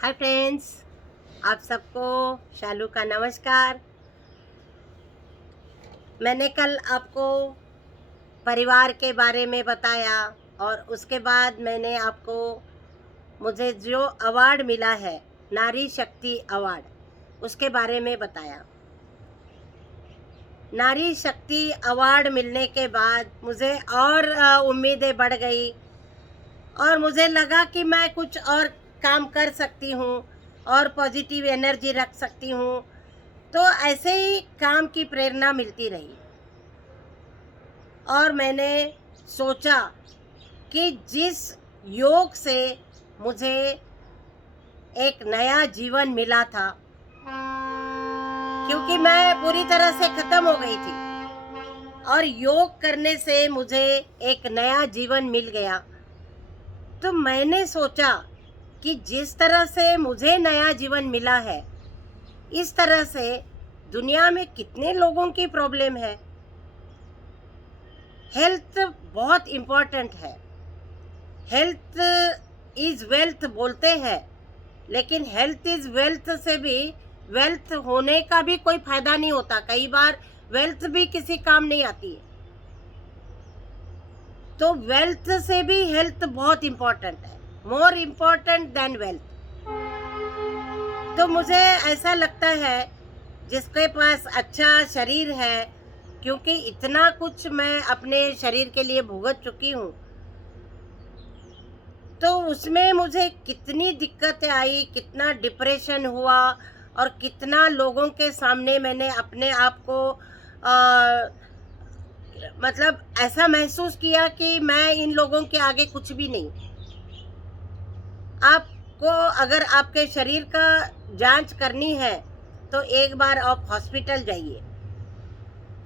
Hi friends, आप सबको शालू का नमस्कार। मैंने कल आपको परिवार के बारे में बताया और उसके बाद मैंने आपको मुझे जो अवार्ड मिला है, नारी शक्ति अवार्ड, उसके बारे में बताया। नारी शक्ति अवार्ड मिलने के बाद मुझे और उम्मीदें बढ़ गई और मुझे लगा कि मैं कुछ और काम कर सकती हूँ और पॉजिटिव एनर्जी रख सकती हूँ। तो ऐसे ही काम की प्रेरणा मिलती रही और मैंने सोचा कि जिस योग से मुझे एक नया जीवन मिला था, क्योंकि मैं पूरी तरह से ख़त्म हो गई थी और योग करने से मुझे एक नया जीवन मिल गया। तो मैंने सोचा कि जिस तरह से मुझे नया जीवन मिला है, इस तरह से दुनिया में कितने लोगों की प्रॉब्लम है। हेल्थ बहुत इम्पोर्टेंट है। हेल्थ इज़ वेल्थ बोलते हैं, लेकिन हेल्थ इज़ वेल्थ से भी वेल्थ होने का भी कोई फायदा नहीं होता। कई बार वेल्थ भी किसी काम नहीं आती है। तो वेल्थ से भी हेल्थ बहुत इम्पोर्टेंट है, मोर इम्पोर्टेंट देन वेल्थ। तो मुझे ऐसा लगता है जिसके पास अच्छा शरीर है, क्योंकि इतना कुछ मैं अपने शरीर के लिए भुगत चुकी हूँ, तो उसमें मुझे कितनी दिक्कतें आई, कितना डिप्रेशन हुआ और कितना लोगों के सामने मैंने अपने आप को मतलब ऐसा महसूस किया कि मैं इन लोगों के आगे कुछ भी नहीं। आपको अगर आपके शरीर का जांच करनी है तो एक बार आप हॉस्पिटल जाइए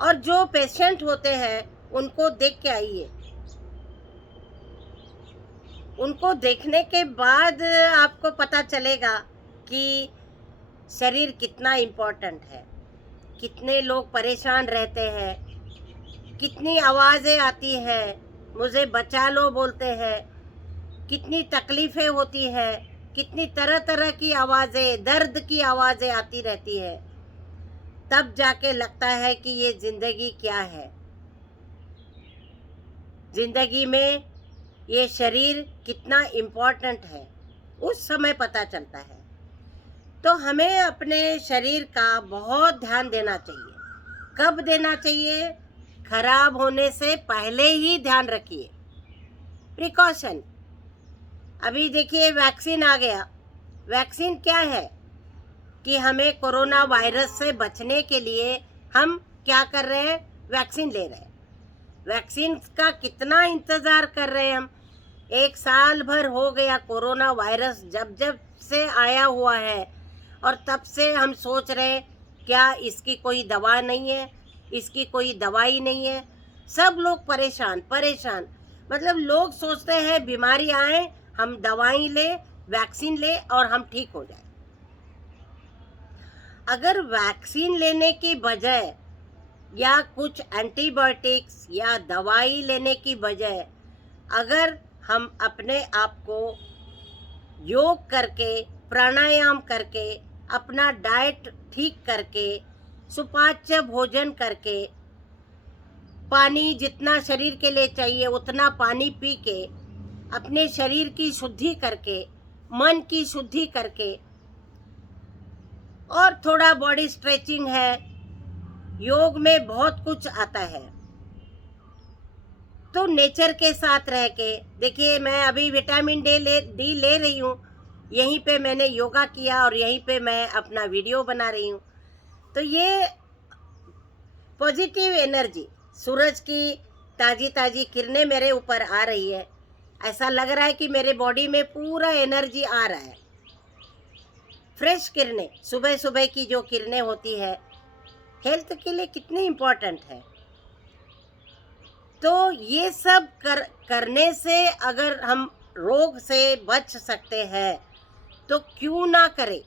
और जो पेशेंट होते हैं उनको देख के आइए। उनको देखने के बाद आपको पता चलेगा कि शरीर कितना इम्पोर्टेंट है, कितने लोग परेशान रहते हैं, कितनी आवाज़ें आती हैं, मुझे बचा लो बोलते हैं, कितनी तकलीफ़ें होती हैं, कितनी तरह तरह की आवाज़ें, दर्द की आवाज़ें आती रहती है। तब जाके लगता है कि ये ज़िंदगी क्या है। ज़िंदगी में ये शरीर कितना इम्पोर्टेंट है, उस समय पता चलता है। तो हमें अपने शरीर का बहुत ध्यान देना चाहिए। कब देना चाहिए? खराब होने से पहले ही ध्यान रखिए। प्रिकॉशन। अभी देखिए वैक्सीन आ गया। वैक्सीन क्या है कि हमें कोरोना वायरस से बचने के लिए हम क्या कर रहे हैं? वैक्सीन ले रहे हैं। वैक्सीन का कितना इंतज़ार कर रहे हैं हम। 1 साल भर हो गया कोरोना वायरस जब जब से आया हुआ है और तब से हम सोच रहे क्या इसकी कोई दवा नहीं है, इसकी कोई दवाई नहीं है। सब लोग परेशान परेशान, मतलब लोग सोचते हैं बीमारी आए हम दवाई ले, वैक्सीन ले और हम ठीक हो जाए। अगर वैक्सीन लेने की बजाय या कुछ एंटीबायोटिक्स या दवाई लेने की बजाय अगर हम अपने आप को योग करके, प्राणायाम करके, अपना डाइट ठीक करके, सुपाच्य भोजन करके, पानी जितना शरीर के लिए चाहिए उतना पानी पी के, अपने शरीर की शुद्धि करके, मन की शुद्धि करके और थोड़ा बॉडी स्ट्रेचिंग है, योग में बहुत कुछ आता है। तो नेचर के साथ रह के देखिए, मैं अभी विटामिन डी ले रही हूँ। यहीं पे मैंने योगा किया और यहीं पे मैं अपना वीडियो बना रही हूँ। तो ये पॉजिटिव एनर्जी, सूरज की ताज़ी ताज़ी किरणें मेरे ऊपर आ रही है। ऐसा लग रहा है कि मेरे बॉडी में पूरा एनर्जी आ रहा है। फ्रेश किरणें, सुबह सुबह की जो किरणें होती है, हेल्थ के लिए कितनी इम्पोर्टेंट है। तो ये सब करने से अगर हम रोग से बच सकते हैं तो क्यों ना करें।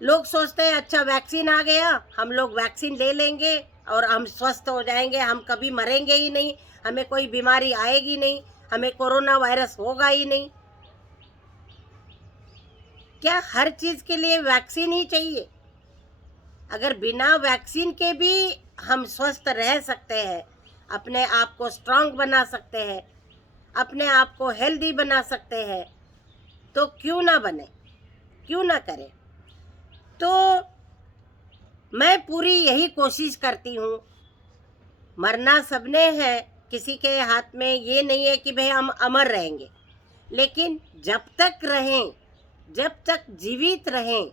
लोग सोचते हैं अच्छा वैक्सीन आ गया, हम लोग वैक्सीन ले लेंगे और हम स्वस्थ हो जाएंगे, हम कभी मरेंगे ही नहीं, हमें कोई बीमारी आएगी नहीं, हमें कोरोना वायरस होगा ही नहीं। क्या हर चीज़ के लिए वैक्सीन ही चाहिए? अगर बिना वैक्सीन के भी हम स्वस्थ रह सकते हैं, अपने आप को स्ट्रांग बना सकते हैं, अपने आप को हेल्दी बना सकते हैं, तो क्यों ना बने, क्यों ना करें। तो मैं पूरी यही कोशिश करती हूँ। मरना सबने है, किसी के हाथ में ये नहीं है कि भाई हम अमर रहेंगे, लेकिन जब तक रहें, जब तक जीवित रहें,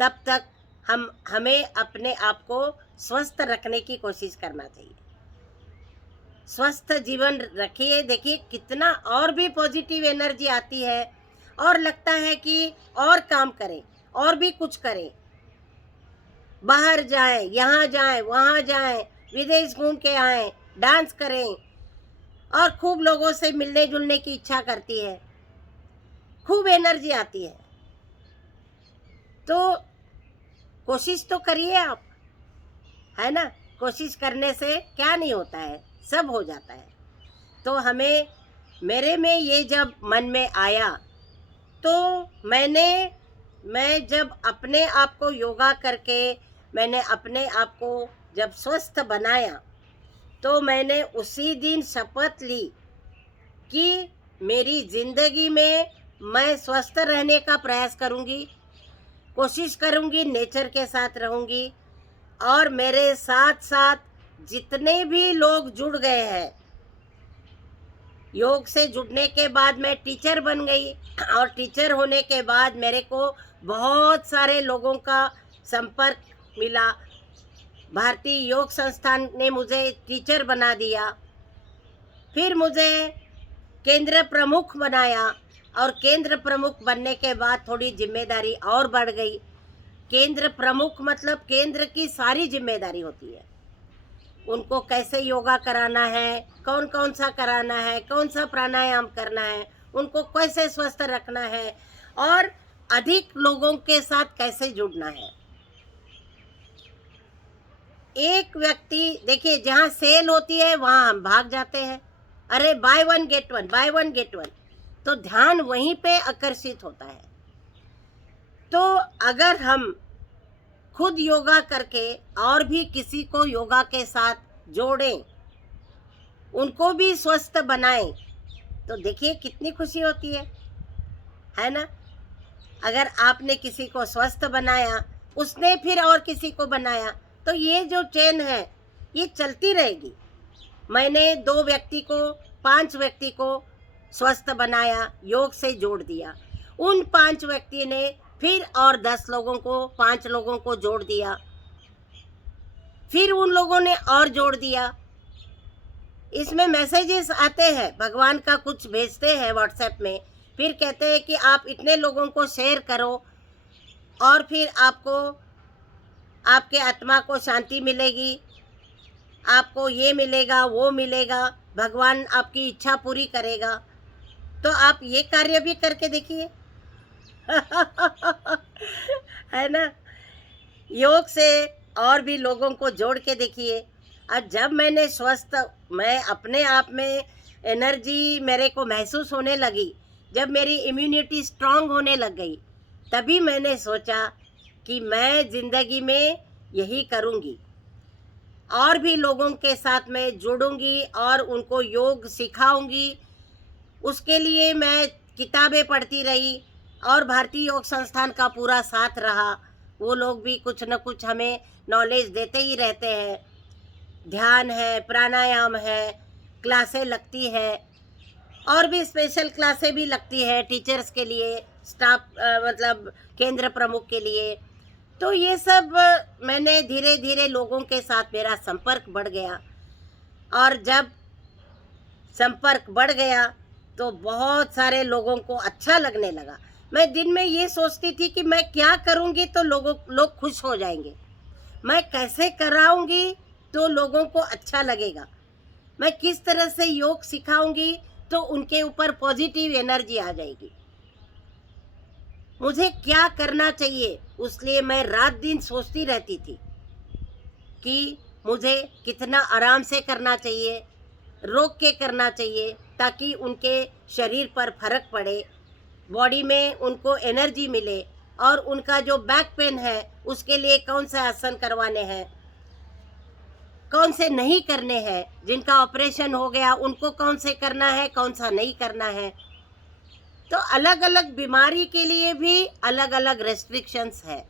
तब तक हमें अपने आप को स्वस्थ रखने की कोशिश करना चाहिए। स्वस्थ जीवन रखिए, देखिए कितना और भी पॉजिटिव एनर्जी आती है, और लगता है कि और काम करें, और भी कुछ करें, बाहर जाएं, यहाँ जाएं, वहाँ जाएं, विदेश घूम के आएं, डांस करें, और खूब लोगों से मिलने जुलने की इच्छा करती है, खूब एनर्जी आती है। तो कोशिश तो करिए आप, है ना। कोशिश करने से क्या नहीं होता है, सब हो जाता है। तो मेरे में ये जब मन में आया, तो मैं जब अपने आप को योगा करके मैंने अपने आप को जब स्वस्थ बनाया, तो मैंने उसी दिन शपथ ली कि मेरी ज़िंदगी में मैं स्वस्थ रहने का प्रयास करूँगी, कोशिश करूँगी, नेचर के साथ रहूँगी, और मेरे साथ साथ जितने भी लोग जुड़ गए हैं, योग से जुड़ने के बाद मैं टीचर बन गई, और टीचर होने के बाद मेरे को बहुत सारे लोगों का संपर्क मिला। भारतीय योग संस्थान ने मुझे टीचर बना दिया, फिर मुझे केंद्र प्रमुख बनाया, और केंद्र प्रमुख बनने के बाद थोड़ी जिम्मेदारी और बढ़ गई। केंद्र प्रमुख मतलब केंद्र की सारी जिम्मेदारी होती है। उनको कैसे योगा कराना है, कौन कौन सा कराना है, कौन सा प्राणायाम करना है, उनको कैसे स्वस्थ रखना है, और अधिक लोगों के साथ कैसे जुड़ना है। एक व्यक्ति, देखिए जहाँ सेल होती है वहाँ हम भाग जाते हैं, अरे by one get one, by one get one, तो ध्यान वहीं पे आकर्षित होता है। तो अगर हम खुद योगा करके और भी किसी को योगा के साथ जोड़ें, उनको भी स्वस्थ बनाएं, तो देखिए कितनी खुशी होती है ना। अगर आपने किसी को स्वस्थ बनाया, उसने फिर और किसी को बनाया, तो ये जो चेन है ये चलती रहेगी। मैंने 2 व्यक्ति को, 5 व्यक्ति को स्वस्थ बनाया, योग से जोड़ दिया, उन 5 व्यक्ति ने फिर और 10 लोगों को, 5 लोगों को जोड़ दिया, फिर उन लोगों ने और जोड़ दिया। इसमें मैसेजेस आते हैं, भगवान का कुछ भेजते हैं व्हाट्सएप में, फिर कहते हैं कि आप इतने लोगों को शेयर करो, और फिर आपको, आपके आत्मा को शांति मिलेगी, आपको ये मिलेगा, वो मिलेगा, भगवान आपकी इच्छा पूरी करेगा। तो आप ये कार्य भी करके देखिए। है ना। योग से और भी लोगों को जोड़ के देखिए। और जब मैंने मैं अपने आप में एनर्जी मेरे को महसूस होने लगी, जब मेरी इम्यूनिटी स्ट्रांग होने लग गई, तभी मैंने सोचा कि मैं ज़िंदगी में यही करूँगी, और भी लोगों के साथ मैं जुड़ूंगी और उनको योग सिखाऊंगी। उसके लिए मैं किताबें पढ़ती रही, और भारतीय योग संस्थान का पूरा साथ रहा। वो लोग भी कुछ न कुछ हमें नॉलेज देते ही रहते हैं। ध्यान है, प्राणायाम है, क्लासें लगती है, और भी स्पेशल क्लासें भी लगती है टीचर्स के लिए, स्टाफ मतलब केंद्र प्रमुख के लिए। तो ये सब मैंने धीरे धीरे लोगों के साथ मेरा संपर्क बढ़ गया, और जब संपर्क बढ़ गया तो बहुत सारे लोगों को अच्छा लगने लगा। मैं दिन में ये सोचती थी कि मैं क्या करूँगी तो लोग खुश हो जाएंगे, मैं कैसे कराऊँगी तो लोगों को अच्छा लगेगा, मैं किस तरह से योग सिखाऊंगी तो उनके ऊपर पॉजिटिव एनर्जी आ जाएगी, मुझे क्या करना चाहिए। उसलिए मैं रात दिन सोचती रहती थी कि मुझे कितना आराम से करना चाहिए, रोक के करना चाहिए, ताकि उनके शरीर पर फर्क पड़े। बॉडी में उनको एनर्जी मिले, और उनका जो बैक पेन है उसके लिए कौन से आसन करवाने हैं, कौन से नहीं करने हैं, जिनका ऑपरेशन हो गया उनको कौन से करना है, कौन सा नहीं करना है। तो अलग अलग बीमारी के लिए भी अलग अलग रेस्ट्रिक्शंस है।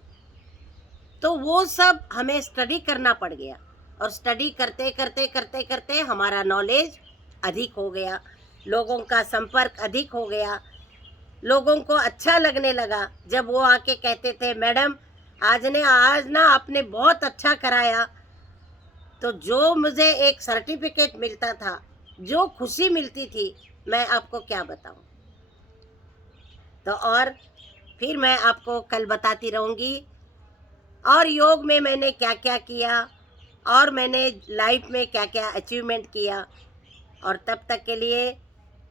तो वो सब हमें स्टडी करना पड़ गया, और स्टडी करते करते करते करते हमारा नॉलेज अधिक हो गया, लोगों का संपर्क अधिक हो गया। लोगों को अच्छा लगने लगा जब वो आके कहते थे, मैडम आज ना आपने बहुत अच्छा कराया। तो जो मुझे एक सर्टिफिकेट मिलता था, जो खुशी मिलती थी, मैं आपको क्या बताऊं। तो और फिर मैं आपको कल बताती रहूँगी, और योग में मैंने क्या क्या किया, और मैंने लाइफ में क्या क्या अचीवमेंट किया। और तब तक के लिए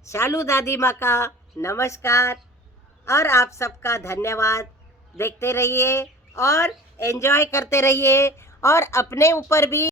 शालू दादी माँ का नमस्कार, और आप सबका धन्यवाद। देखते रहिए और एंजॉय करते रहिए, और अपने ऊपर भी